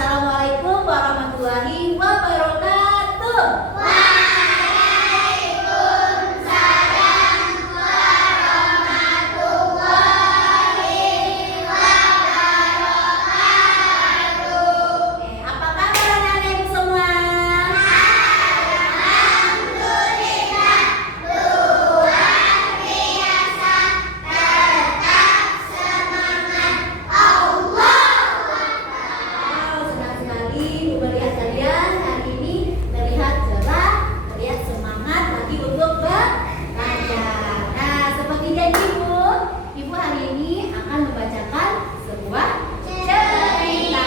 Assalamualaikum warahmatullahi wabarakatuh. Waalaikumsalam warahmatullahi wabarakatuh. Apa kabar anak-anak ibu semua? Alhamdulillah, luar biasa, tetap semangat. Allahu Akbar. Senang sekali ibu melihat kalian hari ini terlihat cerah, terlihat semangat lagi untuk belajar. Nah, seperti janji ibu hari ini akan membacakan sebuah cerita.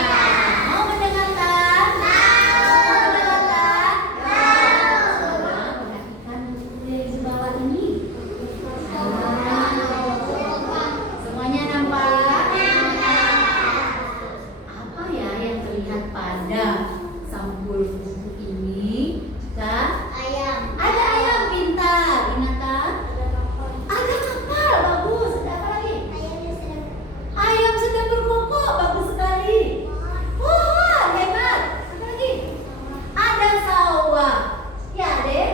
Mau mendengarkan? Mau mendengarkan? Nah, perhatikan buku yang di bawah ini. Semuanya nampak? Apa ya yang terlihat pada sampul buku ini? Jika Ayam. ada ayam, pintar, binatang. Ada kapal, bagus. Ada apa lagi? Ayam sedang berkokok, bagus sekali. Wah, hebat. Apa lagi? Ada sawah. Ya, Dek.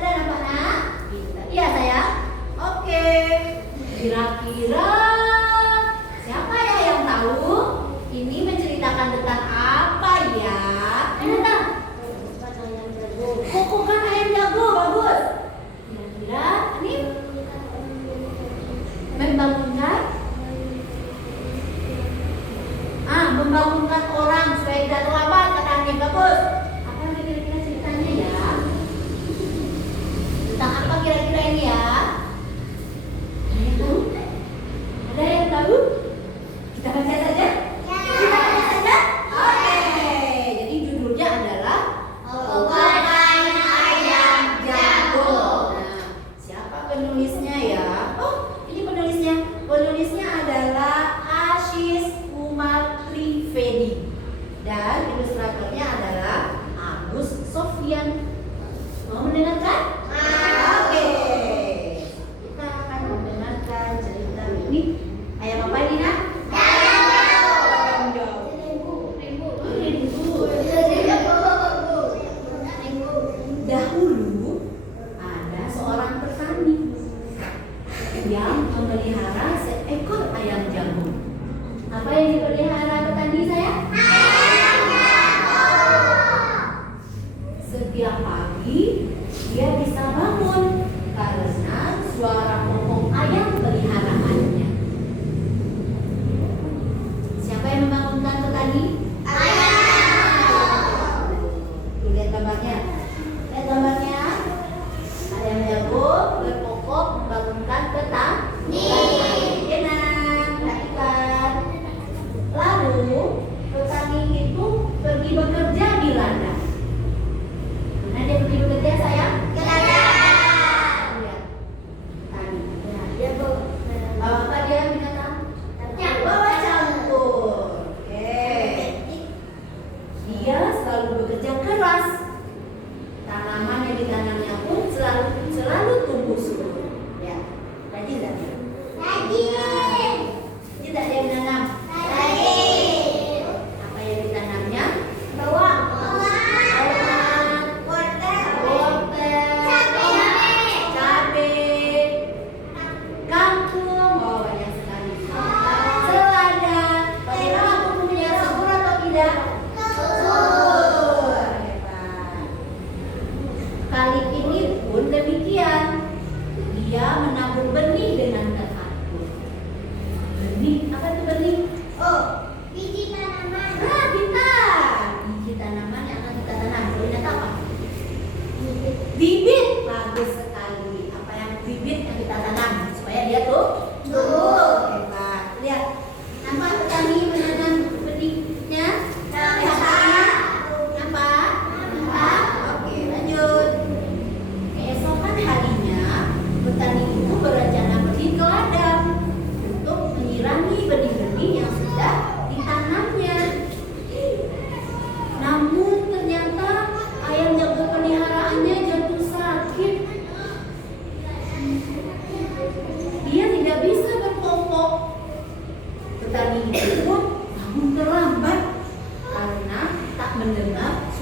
Ada nampaknya? Pintar. Iya, sayang. Oke. Kira-kira siapa ya yang tahu? Ini menceritakan tentang apa ya? Binatang. Kokokan ayam jago, bagus. Kira-kira ini membangunkan orang supaya tidak terlambat, katanya bagus. Apa lagi kira-kira ceritanya ya? Tentang apa kira-kira ini ya? Ada yang tahu? Ada yang tahu? Kita baca saja. Kita baca saja. Oke. Jadi judulnya adalah Kokokan ayam jago. Nah, siapa penulisnya ya? Oh, ini penulisnya. Penulisnya adalah Ashis Umar Trivedi dan ilustratornya adalah Agus Sofyan. Mau mendengarkan? Oke. Kita akan mendengarkan cerita ini. Ayam apa ini, Nak? Ayam jago. Oh, rimbu. Dahulu ada seorang petani yang memelihara seekor ayam jago. Apa yang dipelihara petani saya? Setiap pagi dia bisa bangun karena suara kokok ayam peliharaannya. Siapa yang membangunkan petani? Tuh, lihat gambarnya. Lihat gambarnya. Ayam jago berkokok membangunkan petani. Enak, perhatikan. Lalu petani itu pergi bekerja di ladang. Mana dia pergi bekerja, sayang? Lihat. Tadi. Bawa apa dia binatang? Bawa campur. Oke. Dia selalu bekerja keras. Tanaman yang ditanamnya pun selalu tumbuh subur. Ya, rajin tak dia? Rajin tak dia menanam?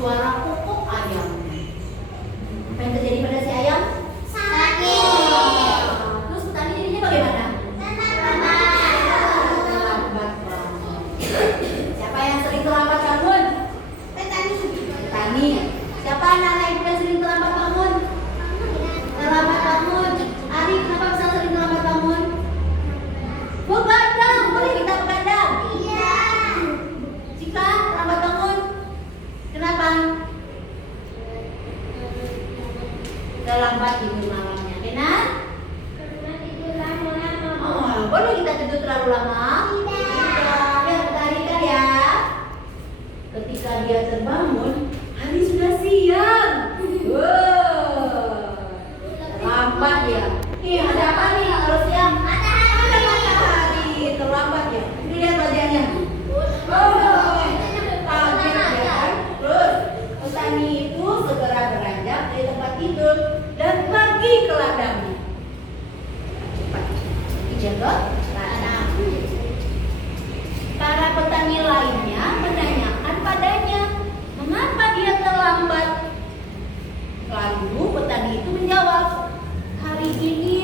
suara kokok ayam. Apa yang terjadi pada si ayam? Sakit. Terus petani jadinya bagaimana? Terlambat bangun. Siapa yang sering terlambat bangun? Petani. Siapa anak ibu yang sering terlambat bangun? Terlambat bangun. Ari, kenapa bisa sering terlambat bangun? Begadang, boleh kita begadang? Iya. Jika terlambat bangun, kenapa? Terlambat tidur malamnya, benar? Oh, boleh kita tidur terlalu lama? Tidak. Biar kebalikan ya. Ketika dia terbangun, hari sudah siang. Wow, terlambat ya. Nih, ada apa nih kalau siang? Ada matahari. Terlambat ya. Ini lihat wajahnya. Oh, kaget ya. Terus petani itu segera beranjak dari tempat tidur dan pergi ke ladangnya. Cepat dijaga ladang. Para petani lainnya menanyakan padanya, mengapa dia terlambat? Lalu petani itu menjawab, hari ini